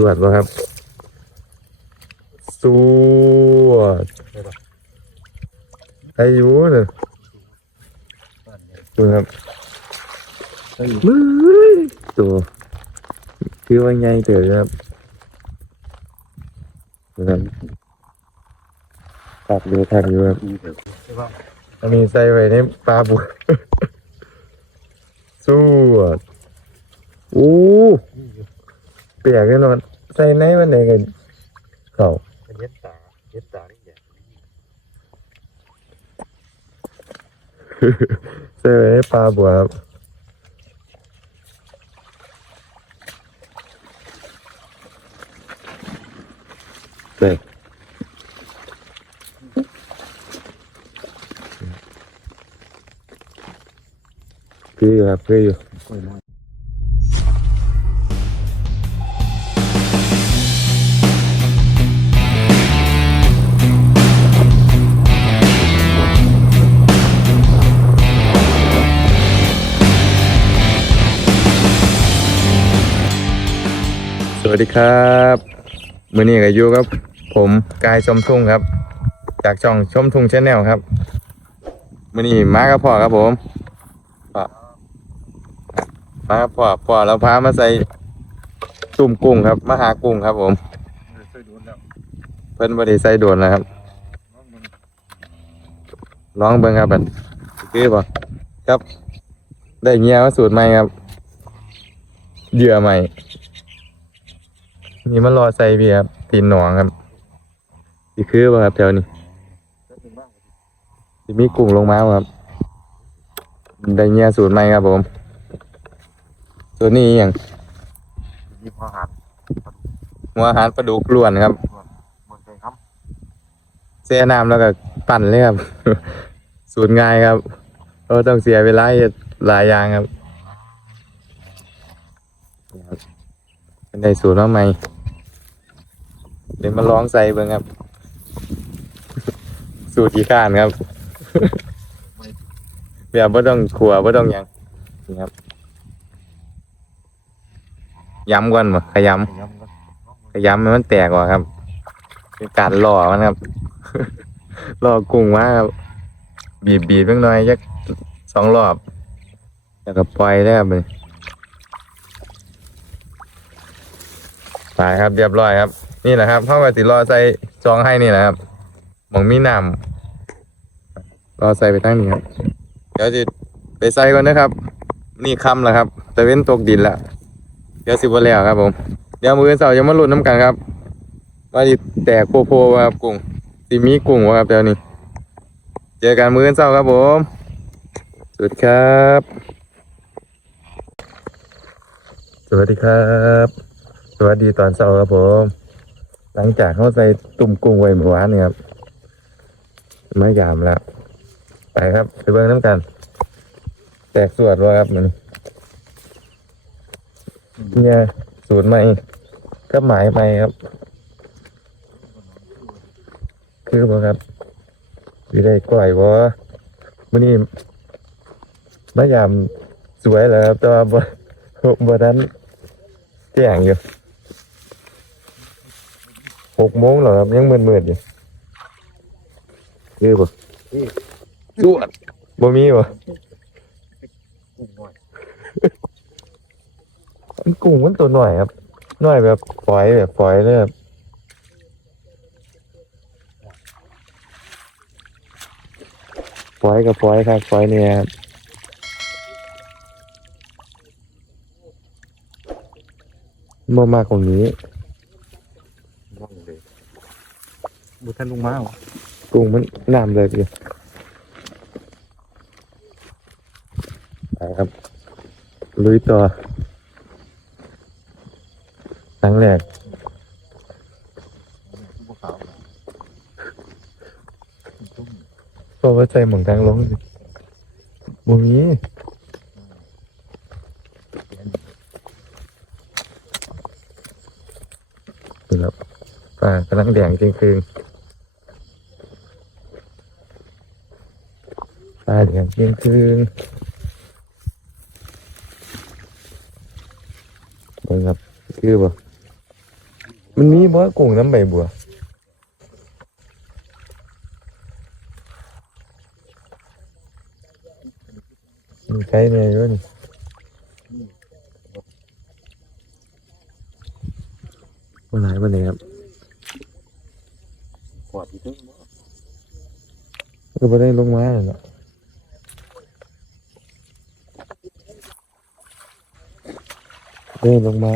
สวดบ่ครับสวดอายุเนี่ยดูครับมือตัวคือว่าไงเต๋อครับดูครับตักดูทักอยู่ครับอันนี้ใส่ไว้ในปลาบุสวดอู้ ปียกแน่นอนใส่ไหนมันไหนกันเขาเย็ดตาเย็ดตานี่แหละใส่ไว้ในปลาบัวครับเด็กคืออยู่ครับคืออยู่ วัสดีครับมือนี้กับยูครับ ผมกายชมทุ่งครับ จากช่องชมทุ่งชาแนลครับมือนี้มากับพ่อครับผมพ่อมากับพ่อพ่อเราพามาใส่ตุ่มกุ้งครับมาหากุ้งครับ ผมเพิ่นบริใส่โดวนนะครับลองเบิ่งครับบัดคือป่ะครับ ได้เงี้ยมาสูตรใหม่ครับเหยื่อใหม่ นี่มันรอใส่พี่ครับตีนหนองครับสิคือป่ะครับแถวนี้สิมีกุ้งลงมาบ่ครับได้เงี้ยสูตรใหม่ครับผม ตัวนี้อหย่างมีพอหันหัวอาหารปลาดุกล้วนครับเมืองไทยครับแช่น้ำแล้วก็ปั่นเลยครับ สูตรง่ายครับเราต้องเสียเวลาเฮ็ดหลายอย่างครับนี่ครับเป็นได้สูตรมาใหม่ เดี๋ยวมาลองใส่เบิ่งครับ สูตรกี่ข้านครับแบบว่าต้องขัวว่าต้องยังนี่ครับย้ำก่อนบ่ขยย้ำขยำมันแตกก่อนครับเป็นการหล่อมันครับหล่อกุ้งมากครับ บีบบีบเล็กน้อยจักสองรอบ แล้วก็ปล่อยได้ครับไปครับเรียบร้อยครับ นี่แหละครับเข้าไปติดรอใส่จองให้นี่แหละครับหมองมีน้ำรอใส่ไปตั้งนี้ครับ เดี๋ยวจะไปใส่ก่อนนะครับ นี่ค่ำแล้วครับ แตะเว้นตกดินแล้วเดี๋ยวสิบวันแล้วครับ ผม เดี๋ยวมือเสาจะมาลุ้นน้ำกันครับว่าจะแตกโพโพวะครับกุ้งสิมีกุ้งวะครับเดี๋ยวนี้ เจอกันมือเสาครับผมสวัสดีครับ สวัสดีครับ สวัสดีตอนเช้าครับผม หลังจากเขาใส่ตุ่มกุ้งไว้เมื่อวานนี่ครับไม่ยามแล้ว ไปครับไปเบิ่งน้ำกัน แตกสวดวะครับมันเนี่ยสูตรใหม่ก็หมายใหม่ครับ คือบ่ครับสิได้ก้อยวะมื้อนี้มายามสวยแล้วครับแต่ว่าบ่บ่ทันแจ้งอยู่ กโมงแล้วครับยังมืดๆอยู่คือบ่สวดบ่มีบ่กุ้งหน่อยมันกุ้งมันตัวหน่อยครับหน่อยแบบฝอยแบบฝอยเลยครับฝอยกับฝอยครับฝอยเนี่ยครับบ่มากกว่านี้ มองเลย บุท่านลุงมาเหรอกุ้งมันน้ำเลยพี่ไปครับลุยต่อครั้งแรกเพราะว่าใจหมองทางลงบ่มีครับป่ากำลังแดงจริงคื นป่าแดงจริงคืนเบิ่งครับคือบ่มันมีบ่กุ้งน้ำใบบัวมีไก่เนี่ยอยู่นี่วันไหนวันไหนครับปวดที่ตึ้งบ่ก็ไม่ได้ลงมาเลยเนาะ ได้ลงมา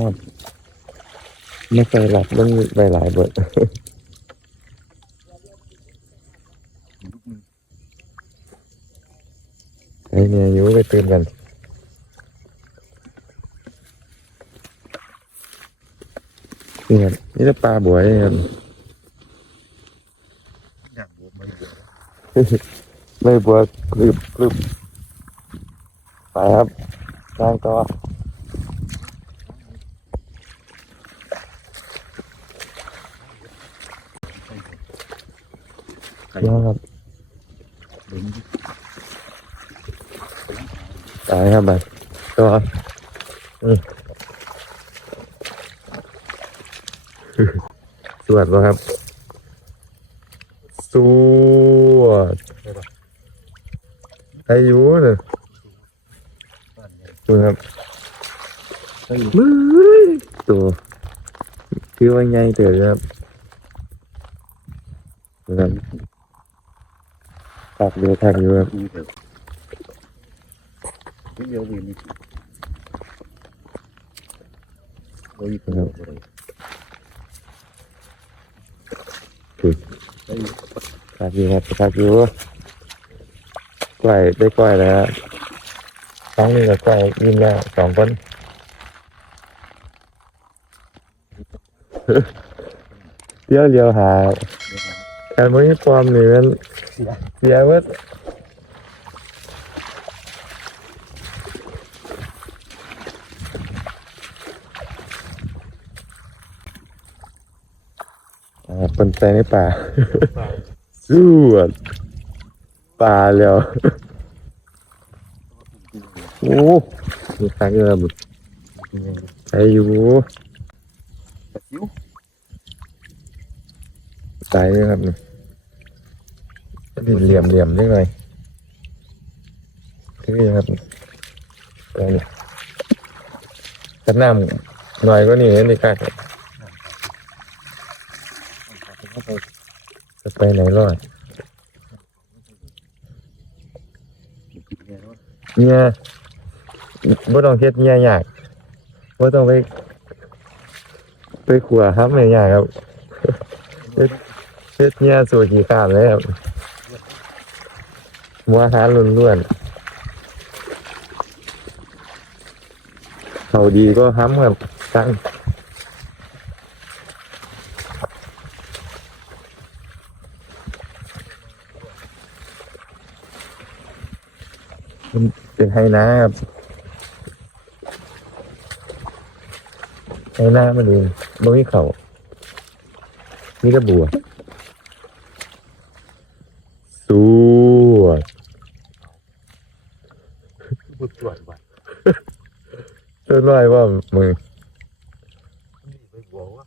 ไม่เคยหลับต้องไปหลายเบิดไอ้เนี่ยอยู่ไปตื่นกันนี่ครับนี่จะปลาบัวนี่ครับอยากบวมไม่บวมไม่บัวกรึบกรึบไปครับสร้างต่อ ไก่เนาะครับดึงตายครับไปต่ออืมสวดวะครับ สวดอายุเนี่ยบ้านใหญ่ดูครับไก่มือตัวคือว่าไงเถอะครับดูครับ ตักเดือทักอยู่ครับมีเถอะเดียวเวีนี่โอ้ยตัวเลยไก่ตักอยู่ครับตักอยู่กล้วยได้กล้วยแล้วสองนี่กับกล้วยยิ้มแล้วสองคนเดี๋ยวเดียวหา การไม่ปลอมนี่มันเสียเวัดอ่าคนใจในป่าสู้ป่าแล้วโอ้มีทางเยอะบุตรไปอยู่ ตะคิ้วยเลครับนี่ดินเหลี่ยมเหลี่ยมนิดหน่อยคือครับไปนี่ถ้าน้ำหน่อยก็นี่นี่กัดจะไปไหนรอดเนี่ยบ่ต้องเฮ็ดเนี่ยยากบ่ต้องไปไปขัวครับไม่ยากครับ เฮ็ดเนี่ยสูตรขี้ข้ามเลยครับหัวอาหารล้วนๆเขาดีก็ห้ำครับตั้งเป็นไฮนาครับไฮนามันเองบ่มีเขามีแต่บัวสวด บุตรตรวจบัตรต้นร้อยว่ามึงนี่ไปบัววะ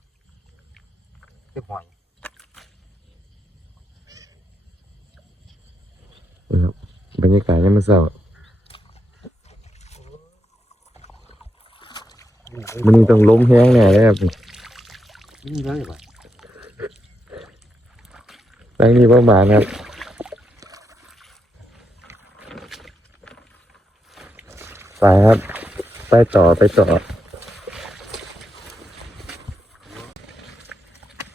เจ็บหอยนะครับบรรยากาศยังไม่เศร้ามันนี้ต้องล้มแห้งแน่เลยครับนี่เลยบัตรตั้งนี้ประมาณครับ ไปครับ ไปต่อไปต่อ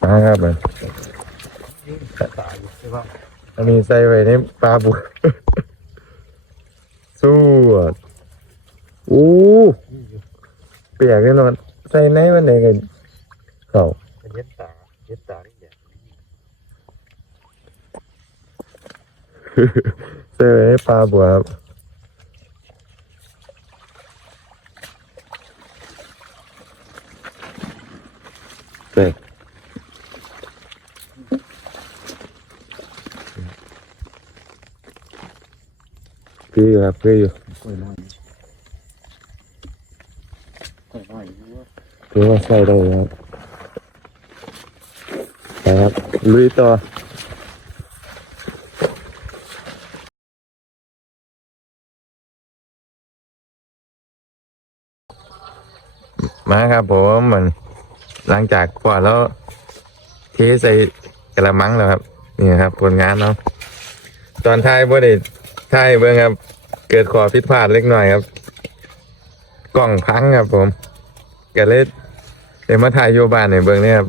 มาครับมันตายอยู่ใช่ป่ะอันนี้ใส่ไว้ในปลาบุกสู้อะอู้นี่อยู่เปียกแน่นอนใส่ในมันไหนกันเขาเป็นเย็นตาเย็นตานี่แหละใส่ไว้ในปลาบัวครับ เปียกคืออยู่ครับคืออยู่ค่อยน้อ หลังจากกวาแล้วเทใส่กระมังแล้วครับนี่ครับผลงานเนาะตอนท้ายบ่ได้ท้ายเบิ่งครับ เกิดขอผิดพลาดเล็กน้อยครับ กล่องพังครับ ผมก็เลยเดี๋ยวมาถ่ายโยบานในเบิ่งนี่ครับ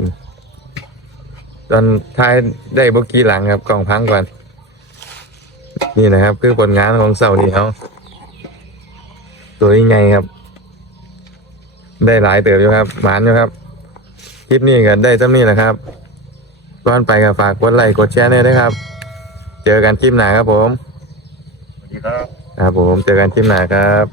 ตอนท้ายได้บกี้หลังครับกล่องพังก่อน นี่นะครับ คือผลงานของเสาเดียวตัวยังไงครับ ได้หลายเติบอยู่ครับหมานอยู่ครับ ลิปนี้ก็ได้เท่านี้แหละครับก่อนไปก็ฝากกดไลค์กดแชร์ด้วยนะครับ เจอกันคลิปหน้าครับผม สวัสดีครับ ครับผม เจอกันคลิปหน้าครับ